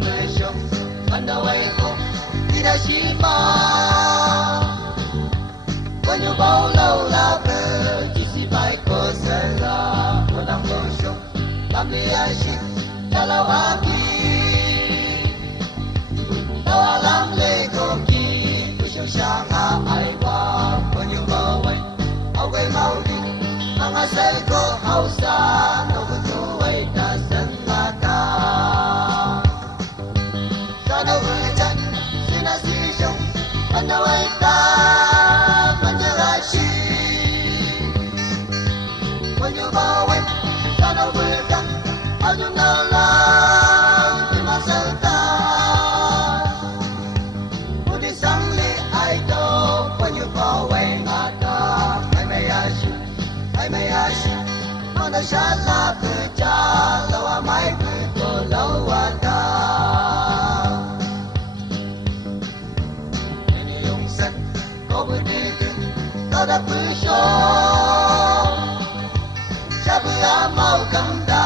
Mesho, Manaweko, Hiroshima. When you bow low, love, Kissy by Kosela, Madame Mosho, Kamliashi, Talawaki, Tawalam Legoki, Pushanga, Aiwa, when you go away, away Maudi, Angaseko, Hausa, no good way, doesn't matter. Son of Richard, Sinasisho, and the way down, Manjarashi. When you go away, son of Richard, I do not love to myself. Put it only I do when you go away, Nata. I may ask you, on the Shala Puja, lower my good, lower down. Any young son, go with it, go the Pusho. Shabula Maukanda,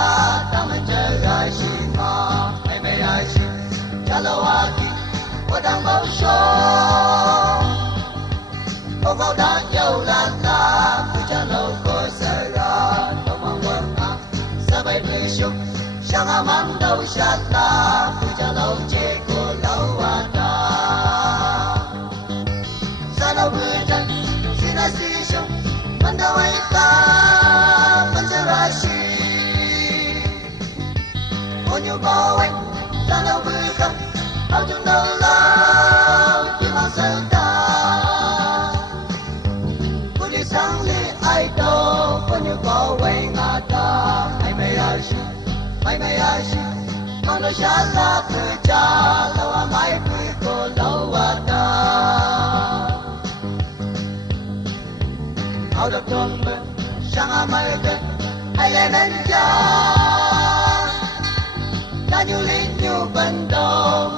Tamajara Shima, I may ask you, Jalawaki, what I'm about show. Go down, yo, la, Puja loco, Sarah, no one work, Sabai Pusho, Shangamando, Shatla, Puja lo, Jaco, Lawata. Sana Puja, Sinasisho, Mandawaita, Manjarashi. When you go away, Sana Puja, how to know love, give myself down. Only I do when you go away, Nata. I may ask you, on the Shala Puja, lower my people, Lowata. Out of Tumba, Shangamaikan, Island and Jan. Can you lead you, Bando,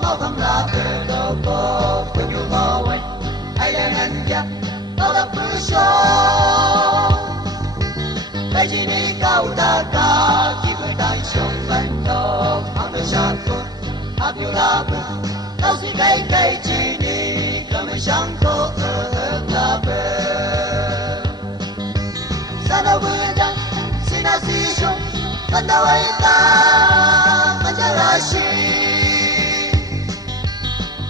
Malcolm Lager, Lobo, when you go away, Island and Jan. The Pusho, Regini Kaudaka, keep it down, show and dog, on the Shanko, Abulabu, Elsie Gay Gini, Kamashanko, Laber. Sanabuda, Sinasisho, Kandawaita, Manjarashi.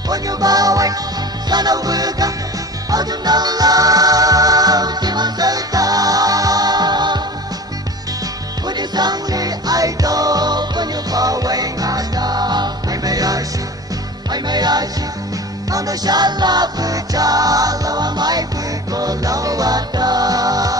When you bow away, Sanabuda. I do not love to myself. What is only I do when you go away, Nata. I may ask you, on the Shala Puja, lower my people, lower down.